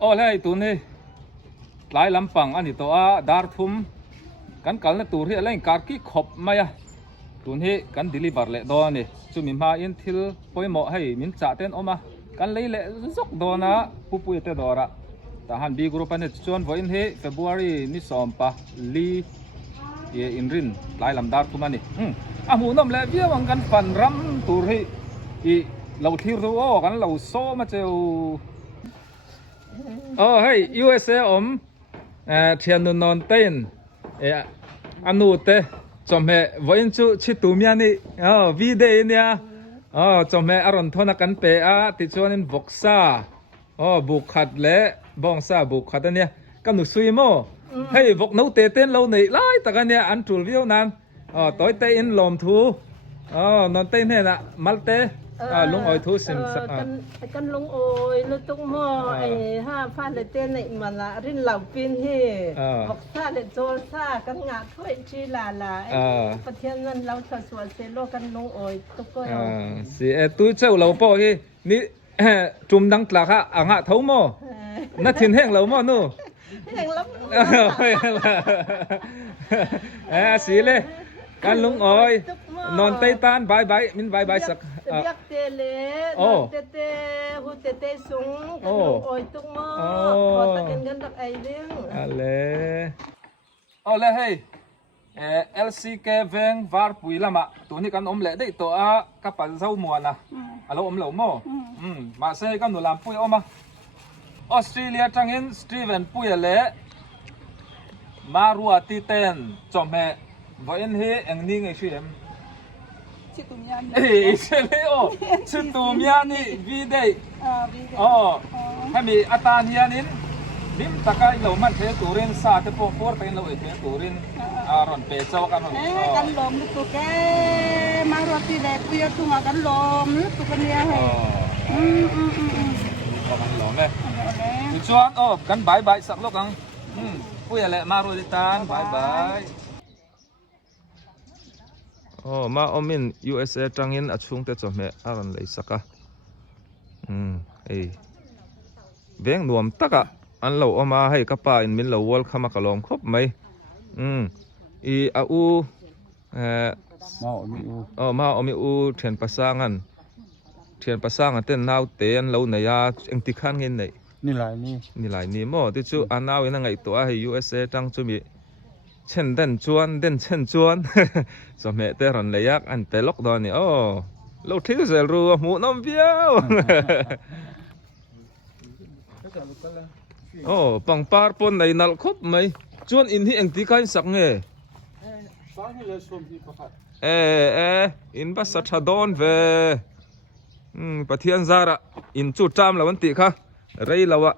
โอ้เลยตัวนี้หลายลำปังอันนี้ตัวดาร์ทุมกันกันละตัวที่อะไรการกี้ขบมาอะตัวนี้กันดิลิบาร์เละดอนี่จุมิมาอินทิลปอยหมอให้มินจ่าเต้นออกมากันเลยเละซกดอนะผู้ป่วยเตดอระแต่หันบีกรุ๊ปเนี่ยชวนวันที่เฟบรุรีนี่สอมปะลีอินรินหลายลำดาร์ทุมนี่หมูน้ำเละเบี้ยวังกันฟันรำตัวที่เราที่รู้กันเราโซ่มาเจ้าเฮ้ย USA เทียนนอนเต้นอันนู้นเต้จอมเฮวันจุชิตุมีนี่วีเดย์เนี่ยจอมเฮอารอนทอนักันเปติจวนินบกซาบุกขัดเละบองซาบุกขัดเนี่ยกันหนุสุยโมเฮ้ยบกนู้เต้นเราหนีไล่ตะกันเนี่ยอันจูลวิวนั้นต่อยเต้นลมทูนอนเต้นเนี่ยนะมัลเต้ลุงอ้อยทูสิมกันลุงอ้อยลุตุกหม้อไอ้5ฟ้าเลยเต้นนี่มันละรินเหล่าปินที่บอกซาเลยโจซากันงาถ้วยชีลาประเทศนั้นเราสวนเซโลกันลุงอ้อยตุกก็สิตุ้ยเจ้าเราป่อที่นี่จุ่มดังกลาค่ะอ่างะเท้าหม้อนัดทิ้งแห้งเราหม้อนู่แห้งล้ำสิเลยกันลุงอ้อยนอนเตยตานบายมินบายสักยักเตเลนอนเตหูเตสูงกันลุงอ้อยตุกหม้อพอตะกันดักไอเรื่องอะไรเลยเฮ้ยLCK เวงวาร์ปุยละมาตัวนี้กันเละได้ตัวกับปันเจ้ามัวนะเราเหล่าหม้อมาเซ่กันหนูลำปุยมาออสเตรเลียจังอินสตีเวนปุยเละมารัวตีเต้นจอมแม่วันนี้เอ็งนี่ไงชื่อชิตุมียนี่เช่เลยชิตุมียนี่วีเดย์ให้มีอัตานีนินนิมตะกายเรามันเทตูรินซาเตปโฟร์เป็นเราเทตูรินอารอนเปเจ้ากันกันลมตุกแกมารัวตีเด็กเปียตุมากันลมตุกันเนี่ยให้กันลมเลยชวนกันบายสักลูกกันปุ้ยอะไรมารัวติตานบายมามิน USA จังอินอชุงเตจอมเมอารอนเลยสักเวงนวมตักอันเราเอามาให้กับป้าอินมินเราวอลขมากระลอมครบไหมมาอมีอูเทียนภาษางันเต้นนาวเตียนเราเนียเอ็งติขันเงินไหนนี่หลายนี่มั่วที่จู่อันนาวยังไงตัวให้ USA จังจุมีเช่นเด่นชวนสมัยเตอรันเลยยักอันเตล็อกดอนนี่เราทิ้งเสรูหมูน้ำเบี้ยวปังปาร์ปนในนัลคบไหมชวนอินที่เอ็งตีกันสักเงอินบัสชาดอนเวปะเทียนซาระอินจุดจามละวันติค่ะไรละวะ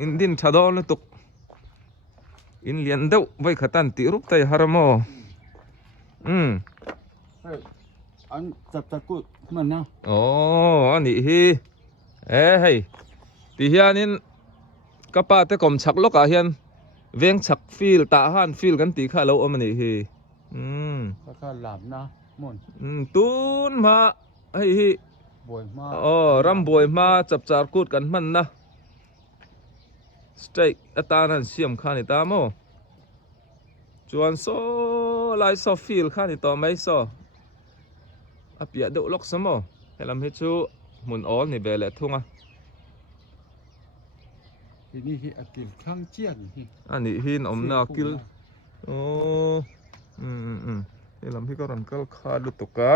อินดินชาดอนตุกอินเลียนเดาไว้ขัตันติรุปไตฮาร์โมอันจับกุดมันนะอันนี้เฮ้ยที่เฮียนินกระป๋าแต่ก่อมฉักลกเฮียนเวียงฉักฟิลตาหันฟิลกันตีข้าเรามันนี่ก็หลับนะมุนตูนมาเฮ้ยบวยมารำบวยมาจับจาร์กูดกันมันนะสเต็กอัตานันเสียมข้านี่ตามจวนโซไลซอฟิลข้านี่ต่อไม่โซอภิยดุล็อกสมอให้ลำให้ชูมุนอ้อนนี่เบลเลทุ่งทีนี้ที่อากิลข้างเจียนอันนี้หินนากิลให้ลำให้ก็รันก็ขาดุตุกะ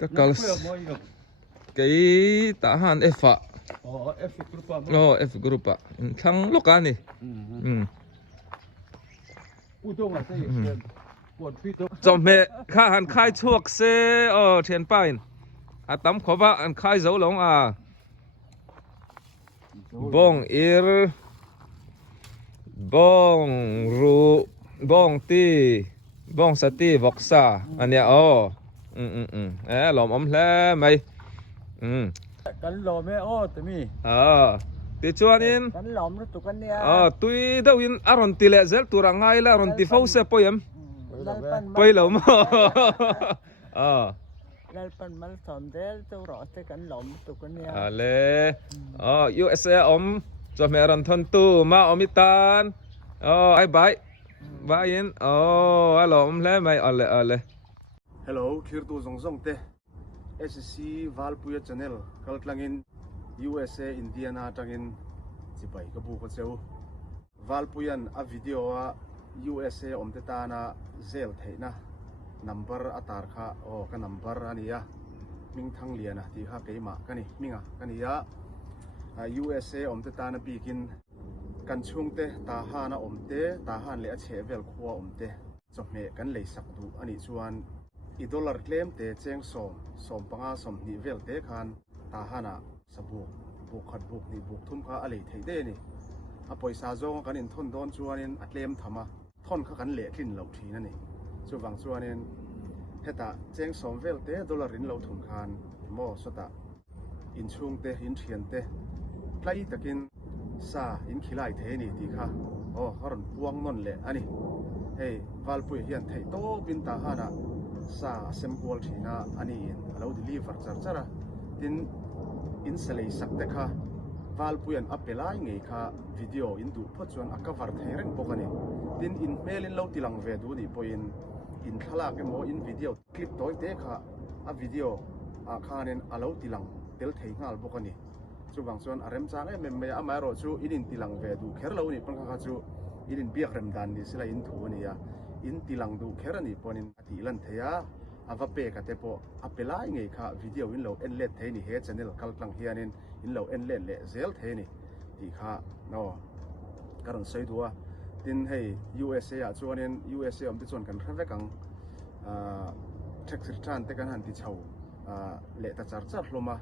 ก็กัลกี่ทหารF F กรุ๊ปทั้งโลกานี่จอมเมข้าหันค่ายชวกเซเทียนป้ายตั้มขบอันค่ายเจ้าหลงบงอิรบงรูบงตีบงสติบกษาอันเนี้ยหลอมแล้วไหมกันหลอมไม่แต่มีติจวนอินกันหลอมรู้ตัวกันเนี่ยตุยดาวินอารอนติเลเซลตัวรังไงละอารอนติฟาวเซปอยมไปแล้วมั้ง lalpan mal sondel tu ro te kan lom tu kan ya Ale USA om cho meron thon tu ma omitan ai bai in alom le mai ale Hello khirtu zongzong te SC Valpuya channel kaltlangin USA Indiana tangin sipai kabu ko cheu Valpuyan a video a USA omte ta na zel theina number atar kha ka number ania ming thang liana ti kha keima kani minga kania USA omte ta na bikin kan chungte ta ha na omte ta han le a chevel khuwa omte chome kan lei sak du ani chuan i dollar claim te cheng som panga som ni vel te khan ta hana sabu buk khat buk ni buk thum kha alei theide ni a poisa zong kan in thon don chuanin a claim thama thon kha kan le thlin lo thina ni chuwang chuanin heta cheng som vel te dollar in lo thum khan mo sota in chung te in thian te tlai takin sa in khilai the ni ti kha horon puang non le ani hey Valpui hian thei to bin ta hana sa assemble thina ani alo deliver charchara tin in selei sakte kha Valpuyan apelai ngei kha video in du phochuan a cover thereng pokani tin in mail in lo tilang ve du ni poin in thala ke mo in video clip toy te kha a video a khanen alo tilang tel thei ngal pokani chuwang chuan arem chang me amai ro chu in tilang ve du kher lo ni pang kha chu in biak rem dan ni sila in thu ani ya in tilang du kherani ponin ati lan theya ava pe ka te po apelai ngei kha video in lo enlet the ni he channel kaltlang hianin in lo enlet le zel the ni ti kha no karon sei duwa tin hei USA a chuanin USA om ti chon kan khave kang tax return te kan han ti chho le ta char hloma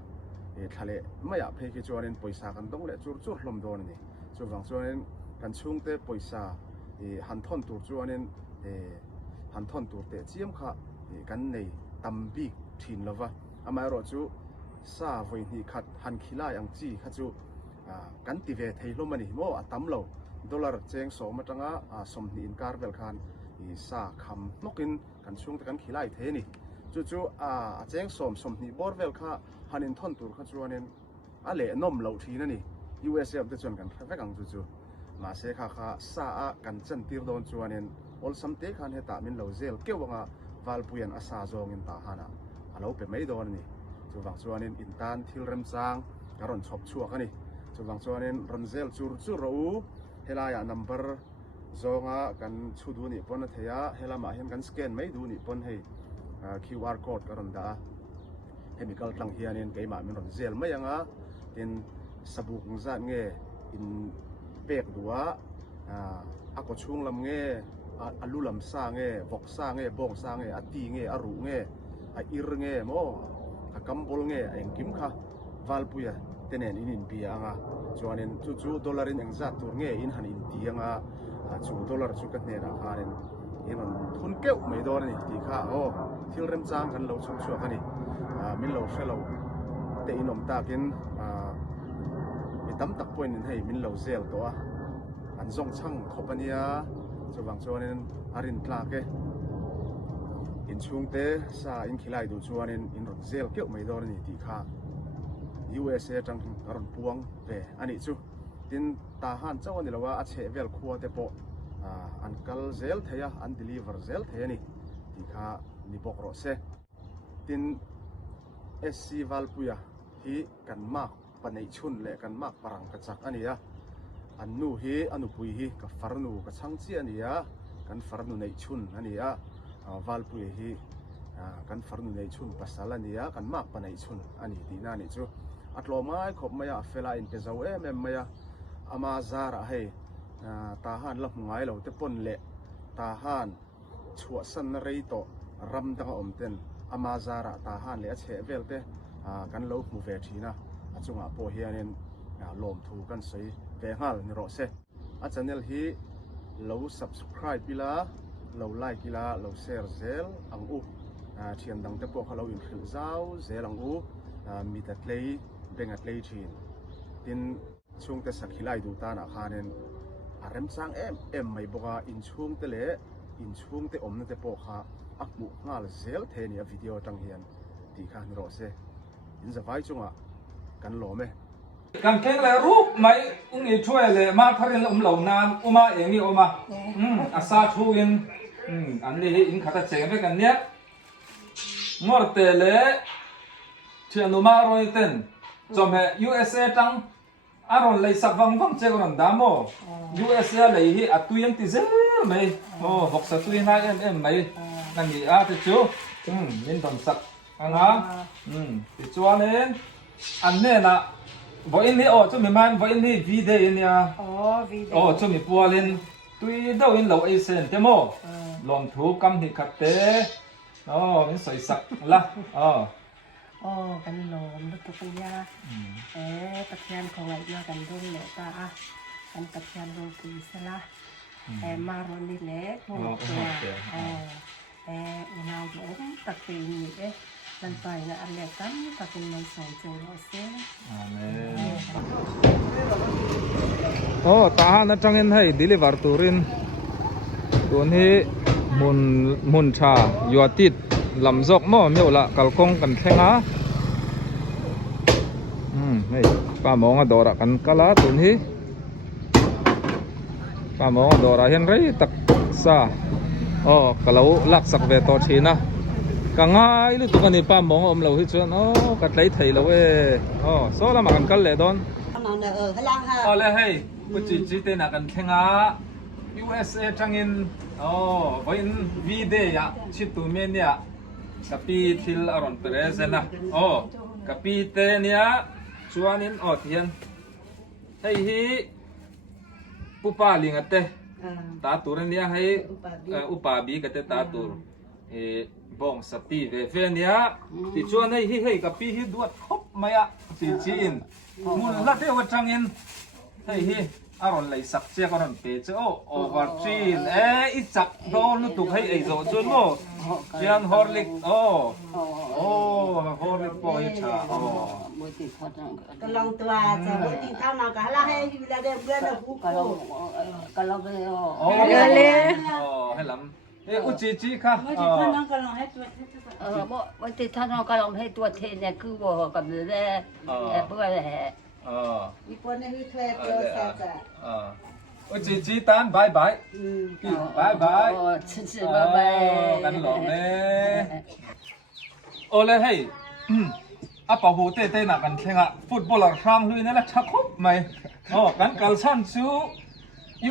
e thale maya phe ki chuanin poisa kan dong le chur hlom don ni chuwang chuanin kan chung te poisa e han thon tur chuanin han thon tur te chiam kha kan nei tambi thin lova amai ro chu sa voi ni khat han khilai ang chi kha chu kan ti ve thei hlomani mo atam lo dollar cheng so matanga som ni in kar vel khan I sa kham nokin kan chung te kan khilai the ni chu cheng som ni bor vel kha hanin thon tur kha chuanin ale nom lo thina ni USA te chon kan thave kang chu ma se kha sa a kan chen tir don chuanin ol sam te khan he ta min lo zel kewanga Valpuyan asa zong in ta hana alo pe mai don ni chuwang chuanin in tan thil rem chang karon chhop chuak ani chuwang chuanin ramzel chu ro helaya number zonga kan chudu ni pon theya helama hian kan scan mai du ni pon hei QR code karon da chemical tlang hianin keima min ron zel mai anga tin sabuk zat nge in pek duwa ako chung lam nge alulam sa nge vok sa nge bong sa nge ati nge aru nge a ir nge mo a kambol nge eng kim kha Valpuya tenen in pia anga chuanin chu dollar in engzat tur nge in han in ti anga chu dollar chu ka ne ra khanin inon thun keu mai don ni ti kha thil rem chang kan lo chung chu ka ni min lo shelo te inom takin tam tak point in hei min lo zel to an zong chang khopania chuwang chuanin arin tla ke in chungte sa in khilai du chuanin in ron zel keu mai dor ni ti kha USA tang karon puang ve ani chu tin ta han chaw ni lawa a che vel khuwa te po an kal zel theya an deliver zel the ni ti kha ni bok ro se tin SC Valpuya hi kan mak panei chun le kan mak parang ka chak ania an nu hi anu pui hi ka farnu ka changchi ania kan farnu nei chun ania Valpuya hi kan farnu nei chun pasal ania kan mak panei chun ani ti na ni chu atlo mai khop maya fela in pe zo maya ama zara hei ta han la ngai lo te pon le ta han chua san na rei to ram dang om ten ama zara ta han le a che vel te kan lo mu ve thina achunga po hianin lom thu kan sei ve ngal ni ro se a channel hi lo subscribe bila lo like bila lo share zel ang u thian dang te po khalo in khil zau zel ang u mi ta klei benga klei thin tin chung te sakhilai du ta na khanen arem chang em mai boka in chung te le in chung te om na te po kha akmu ngal zel the ni a video tang hian ti kha ni ro se in za vai chunga kan lo me กันเพ่งเลยรูปไม่อุ้งอีช่วยเลยมาทารินเหล่านามอุมาเองนี่อุมาอาซาทูอินอันนี้อินขัดเจงไปกันเนี้ยงอร์เตเลเชียนุมาโรยเต็นจอมเฮ USA จังอารอนเลยสักวังเจกันดามโม USA เลยฮีอัตุยันติเซไม่โอ้หกสัตุยันให้ไม่นั่นนี่ติจูมินตอนสักนะติจวนเองอันนี้นะบ่อินนี่จุมีมันบ่อินนี่วีเดย์เนี่ยวีเดจุมีปัวลินตุยดาวอินเหล่าเอเซนเตโมลมถูกำนี่ขัดเตมินสวยสักละกันลมลุตุกยาตะเคียนของไอ้มากันดุนแหละตากันตะเคียนลงกีสละมารอนนี่แหละพวกตัวเราโยมตะเคียนนี่มันไปนะอันแรกกันตะเป็นมันสองจังหวะเสียตานะจังเห็นให้ดิลิเวอร์ตูรินตัวนี้มุนชายัวติดลำซอกหม้อเมียวละกัลกงกันแข่งไม่ป้ามองดอระกันกะลาตัวนี้ป้ามองดอระเห็นไรตักซากะลาลักสักเวตอชีนะกังไงลูกตัวนี้ป้ามองเราที่ชวนกัดไหลไทยเราโซ่ละมากันกันเลยดอนเลยให้ผู้จีเตนักกันแข่งUSA จังอินวันวีเดียชิตุเมเนียกับปีทิลอรอนเปเรสนะกับปีเตเนียชวนินเทียนให้ฮีปุปาลิงเตตาตูรเนียให้อุปาบีกเตตาตูบองสตีเวเฟเนียที่ชวนให้กับปีฮีดวดครบมายะจีนมูลละเทวจังอินให้ฮีอารอนเลยสักเจ้าก็รอนเปเจ้าโอเวอร์จีนอีจักโดนตุกให้ไอ้โจจุนโมเจียนฮอร์ลิกฮอร์ลิกปอยชาก็ลองตัวจะไม่ติดเท่านั้นก็ให้เวลาเดินเพื่อนเราพูดก็ลองเลยให้ลำอุจิค่ะไม่ติดเท่านั้นก็ลองให้ตัวไม่ติดเท่านั้นก็ลองให้ตัวเทนเนี่ยคือว่ากับเรื่องเพื่ออะไรมีคนในวิทยาเดียวจะอุจิตานบายบายบายบายกันหลงเลยโอเลยให้ป่าหูเต้หนักกันแข่งฟุตบอลครามลุยนั่นแหละชักคบไหมกันกัลชันซู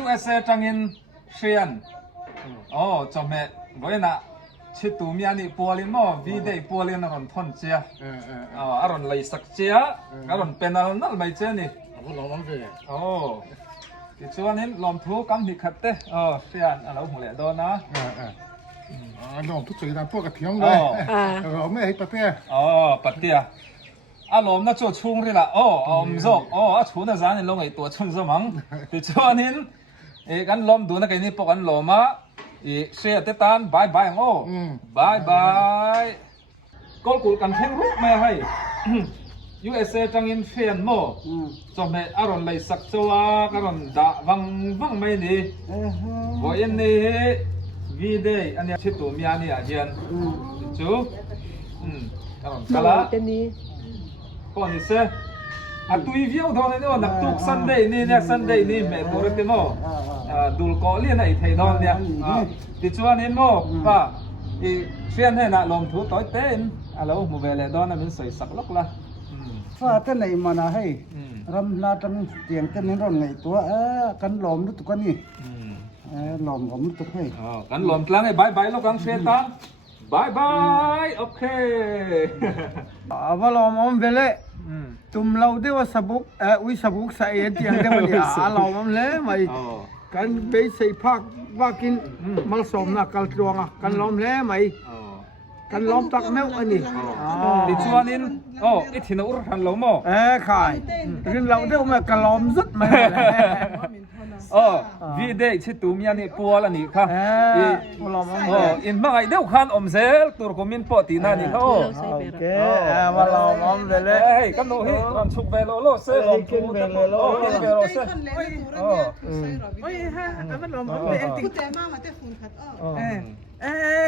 USA จังอินเชียนจอมเม่ไว้นะชิตูมีอันนี้ปัวลินมั้งวีเดย์ปัวลินอารอนทอนเจียอารอนเลยสักเจียอารอนเป็นอารอนนั่นไม่เจนี่ที่ชวนนี้ลมทุกำหิขัดเต้เชียนเราหัวเหล่โดนนะลมทุกสิ่งต่างพวกกระเทียมเลยเราไม่ให้ปะเตี้ยปะเตี้ยอารมณ์น่าจะชุ่งเลยล่ะมซอกชุ่งน่าจะนี่ลงไอ้ตัวชุ่งสมังที่ชวนนี้กันลมดูนะกันนี่พวกกันลมเสียเตตันบายบายบายบายก็กูกันแข่งรูปไม่ให้ USA จังอินเฟียนโมจอมเฮอารอนเลยสักตัวอารอนด่าวังไม่นี่วันนี้วีเดย์อันนี้ชิตุมีอันนี้อาเจียนจูอารอนกะลาพอนี่เซ่ตุยวิวดอนนี่ว่านักตุกซันเดย์นี่เนี่ยซันเดย์นี่เมตัวเรติโมดูลกอลีนไอ้ไทยดอนเนี่ยติดชวนนี่โมป่ะเฟียนให้น่ะลมถูต่อยเต้นอะไรโมเวลดอนน่ะมันสวยสักล็อกละฟ้าเต้นไหนมานะให้รำลาจังเตียงเต้นนี่ร้อนไงตัวกันลมรู้ตุกันนี่ลมผมตุกให้กันลมกลางให้บายบายแล้วกันเฟียนตันบายบายโอเคว่าลมผมเวลตุ่มเราได้ว่าสบุกวิสบุกใส่เตียงได้วันนี้เราผมเลยไม่กันไปใส่ผักว่ากินมัลสมนะกัลตรวงกันลมเลยไหมกันล้อมตักแมวอันนี้ดิชวนนี้อิทินอุรทันล้อมขายคือเราเดี๋ยวมากันล้อมสุดมาวีเดย์ชิตุมีอันนี้ปัวละนี่ค่ะอินมาไงเดี๋ยวขันอมเซลตัวก็มินปอตีน่านี่เขาโอเคมาล้อมเลยเฮ้ยกันโน้ยกันชุบเบลโลเซ่ล้อมกินเบลโลกินเบลโลเซ่โอ้ยฮะมันล้อมเลยติดแต่มามาแต่ฝุ่นขัด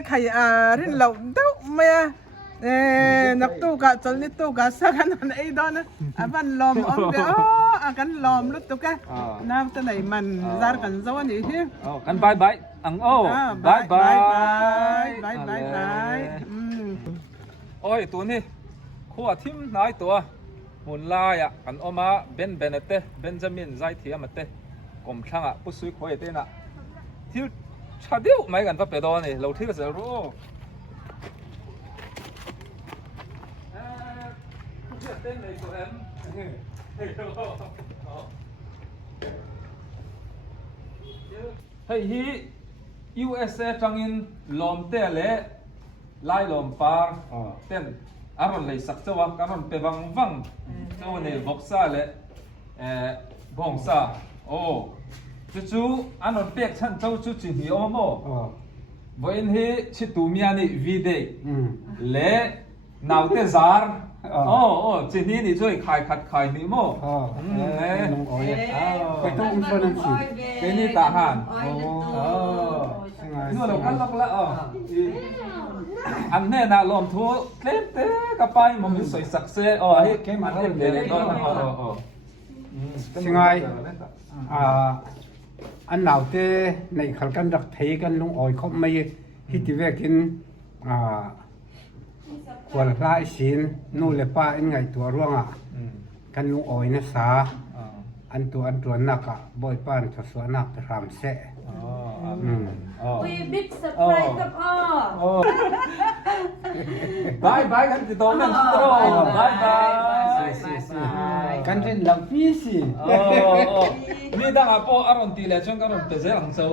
ใครรินเราเด้าไม่ นักตู้กะจนนี่ตู้กะสักนั้นไอ้ดอนนะบันลอมอมเดียวกันลอมลุตุกะน้ำตะไหนมันซาร์กันซะวันนี้ที่ กันบายบายอังโอ้บายบายโอ้ยตัวนี้ขัวทิมนายตัวมุนลายอ่ะกันออกมาเบนเตเบนจามินไซเทียมเตกลมช่างอ่ะผู้ซุยคอยเตน่ะที่ชาเดียวไม่กันก็ไปดอนี่เราที่ก็จะรู้เต้นเลยตัวเอ็มเฮ้ยฮี USA จังอินลมเตะเละไล่ลมปาร์เต้นอารมณ์เลยสักจังหวะอารมณ์เปบังวังเจ้าเนี่ยบอกซาเละบงซาโอ้จู่ๆอันนั้นเปียกฉันเจ้าจู่ๆหิวโม่วันนี้ชิตูมีอันนี้วิดีเละนาวเตซาร์โอ้จีนี่นี่ช่วยขายขัดขายนี่โม่น้องอ้อยไปต้องอินฟลูเอนซ์ เป็นนี่ตาหันนู่นเรากันล็อกแล้วอันนี้นะลมทั่วเต็มเตะกับไปมันมีสวยสักเซ่ให้เข้มอันนี้เด็กก็สิงไงอันหนาวเตในขันกันรักเทกันลุงอ้อยเขาไม่ฮิตเวกินกวลลายสินนู่นเลยป้าอันไงตัวร่วงกันลุงอ้อยนะสาอันตัวนักบ่อยป้านทศวรรษนักรำเสะWe big surprise กับพ่อ บายบายกันติดต่อกันติดต่อบายบายกันเป็นลังพีสินี่ดังอ่ะพออารมณ์ตีเลยช่วงอารมณ์เตะเสียหลังเซล